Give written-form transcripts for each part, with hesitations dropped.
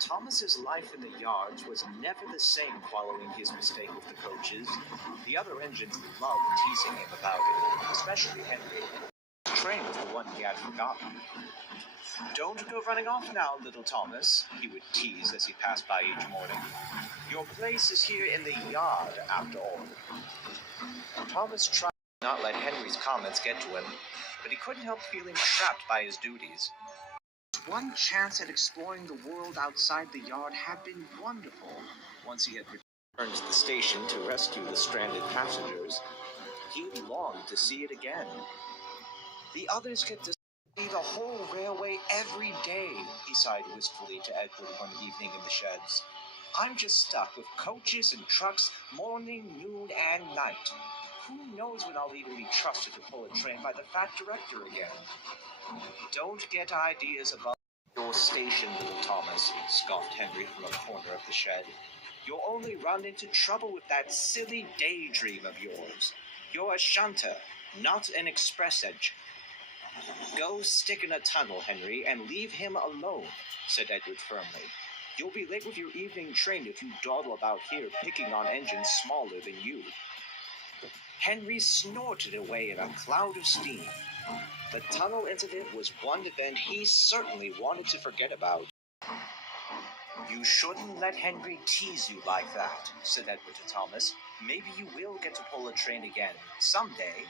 Thomas's life in the yards was never the same following his mistake with the coaches. The other engines loved teasing him about it, especially Henry. His train was the one he had forgotten. "Don't go running off now, little Thomas," he would tease as he passed by each morning. "Your place is here in the yard, after all." Thomas tried to not let Henry's comments get to him, but he couldn't help feeling trapped by his duties. One chance at exploring the world outside the yard had been wonderful. Once he had returned to the station to rescue the stranded passengers, he longed to see it again. "The others get to see the whole railway every day," he sighed wistfully to Edward one evening in the sheds. "I'm just stuck with coaches and trucks morning, noon, and night. Who knows when I'll even be trusted to pull a train by the fat director again?" "Don't get ideas about your station, little Thomas," scoffed Henry from a corner of the shed. "You'll only run into trouble with that silly daydream of yours. You're a shunter, not an express edge." "Go stick in a tunnel, Henry, and leave him alone," said Edward firmly. "You'll be late with your evening train if you dawdle about here picking on engines smaller than you." Henry snorted away in a cloud of steam. The tunnel incident was one event he certainly wanted to forget about. "You shouldn't let Henry tease you like that," said Edward to Thomas. "Maybe you will get to pull a train again, someday."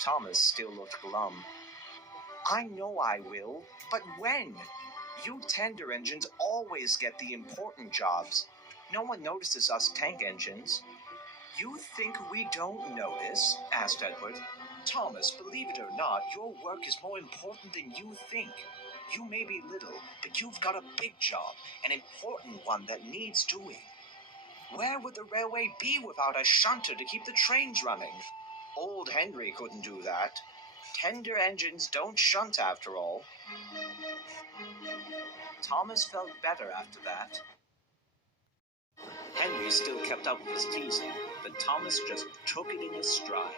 Thomas still looked glum. "I know I will, but when? You tender engines always get the important jobs. No one notices us tank engines." "You think we don't notice?" asked Edward. "Thomas, believe it or not, your work is more important than you think. You may be little, but you've got a big job, an important one that needs doing. Where would the railway be without a shunter to keep the trains running? Old Henry couldn't do that. Tender engines don't shunt after all." Thomas felt better after that. Henry still kept up with his teasing, but Thomas just took it in his stride.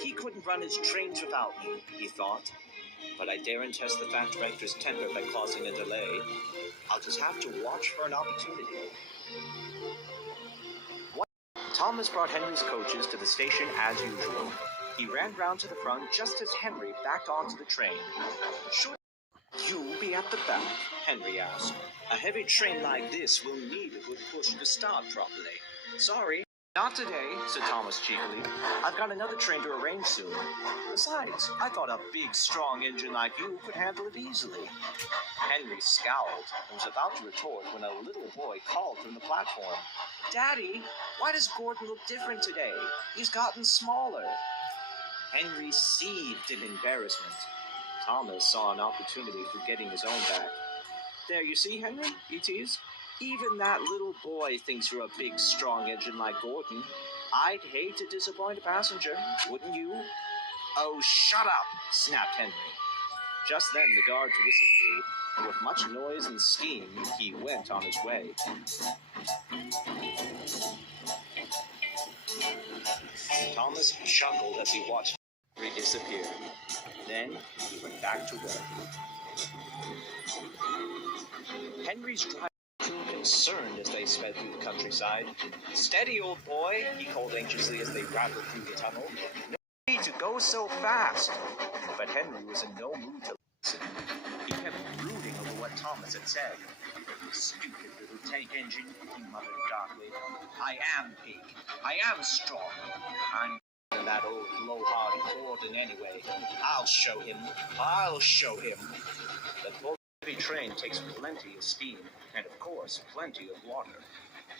"He couldn't run his trains without me," he thought. "But I daren't test the fat director's temper by causing a delay. I'll just have to watch for an opportunity." Thomas brought Henry's coaches to the station as usual. He ran round to the front just as Henry backed onto the train. "Should you be at the back?" Henry asked. "A heavy train like this will need a good push to start properly." "Sorry, not today," said Thomas cheekily. "I've got another train to arrange soon. Besides, I thought a big, strong engine like you could handle it easily." Henry scowled and was about to retort when a little boy called from the platform. "Daddy, why does Gordon look different today? He's gotten smaller." Henry seethed in embarrassment. Thomas saw an opportunity for getting his own back. "There, you see, Henry," he teased. "Even that little boy thinks you're a big, strong engine like Gordon. I'd hate to disappoint a passenger, wouldn't you?" "Oh, shut up," snapped Henry. Just then the guard's whistle blew, and with much noise and steam, he went on his way. Thomas chuckled as he watched Henry disappear. Then he went back to work. Henry's driver grew concerned as they sped through the countryside. "Steady, old boy," he called anxiously as they rattled through the tunnel. "No need to go so fast." But Henry was in no mood to listen. He kept brooding over what Thomas had said. "Stupid little tank engine," he muttered darkly. "I am big. I am strong. I'm better than that old blowhard Gordon anyway. I'll show him. I'll show him." The heavy train takes plenty of steam and, of course, plenty of water.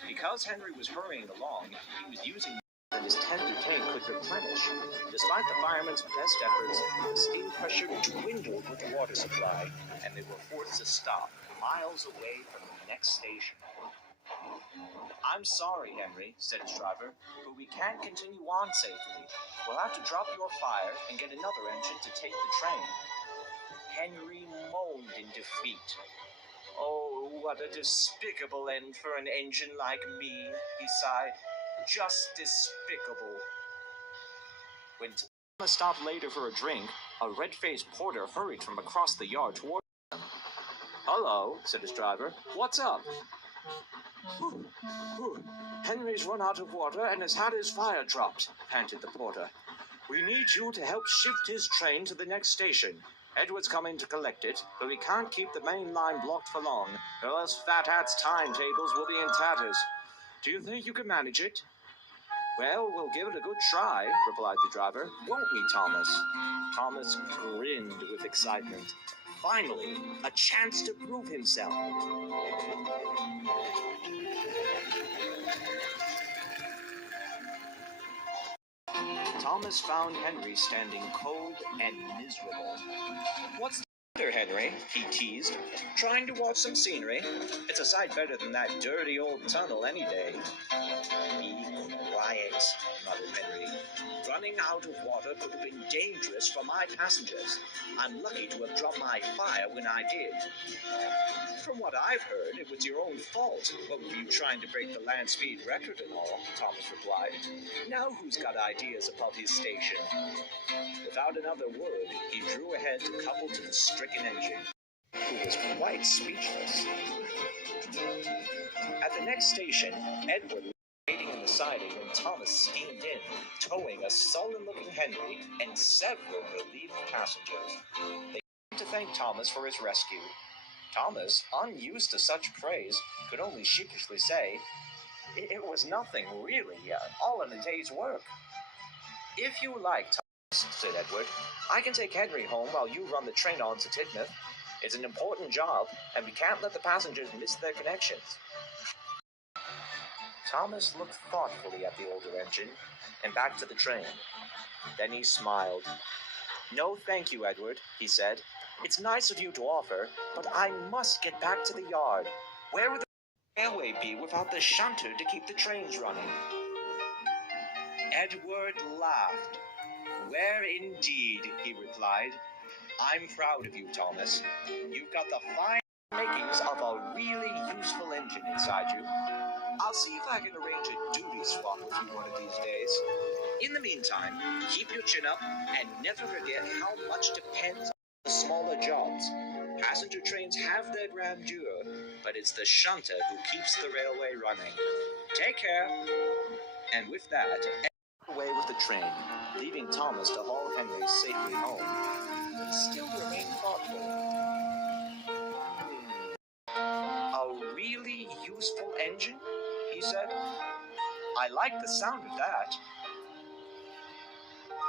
Because Henry was hurrying along, he was using more than his tender tank could replenish. Despite the firemen's best efforts, the steam pressure dwindled with the water supply, and they were forced to stop miles away from the next station. "I'm sorry, Henry," said his driver, "but we can't continue on safely. We'll have to drop your fire and get another engine to take the train." Henry moaned in defeat. "Oh, what a despicable end for an engine like me," he sighed. "Just despicable." When Thomas stopped later for a drink, a red-faced porter hurried from across the yard toward him. "Hello," said his driver. "What's up?" "Henry's run out of water and has had his fire dropped," panted the porter. "We need you to help shift his train to the next station. Edward's coming to collect it, but we can't keep the main line blocked for long, or else Fat Hat's timetables will be in tatters. Do you think you can manage it?" "Well, we'll give it a good try," replied the driver. "Won't we, Thomas?" Thomas grinned with excitement. Finally, a chance to prove himself. Thomas found Henry standing cold and miserable. "What's the matter, Henry?" he teased. "Trying to watch some scenery? It's a sight better than that dirty old tunnel any day." "Be quiet," muttered Henry. "Running out of water could have been dangerous for my passengers. I'm lucky to have dropped my fire when I did." "From what I've heard, it was your own fault. What were you trying to break the land speed record and all?" Thomas replied. "Now who's got ideas above his station?" Without another word, he drew ahead to couple to the stricken engine, who was quite speechless. At the next station, Edward was waiting in the siding when Thomas steamed in, towing a sullen-looking Henry and several relieved passengers. They came to thank Thomas for his rescue. Thomas, unused to such praise, could only sheepishly say, "It was nothing, really, all in a day's work." "If you like, Thomas," said Edward, "I can take Henry home while you run the train on to Tidmouth. It's an important job, and we can't let the passengers miss their connections." Thomas looked thoughtfully at the older engine and back to the train. Then he smiled. "No, thank you, Edward," he said. "It's nice of you to offer, but I must get back to the yard. Where would the railway be without the shunter to keep the trains running?" Edward laughed. "Where indeed," he replied. "I'm proud of you, Thomas. You've got the fine makings of a really useful engine inside you. I'll see if I can arrange a duty swap with you one of these days. In the meantime, keep your chin up and never forget how much depends on the smaller jobs. Passenger trains have their grandeur, but it's the shunter who keeps the railway running. Take care." And with that, Ed went away with the train, leaving Thomas to haul Henry safely home. He still remained thoughtful. "A really useful engine?" he said. "I like the sound of that.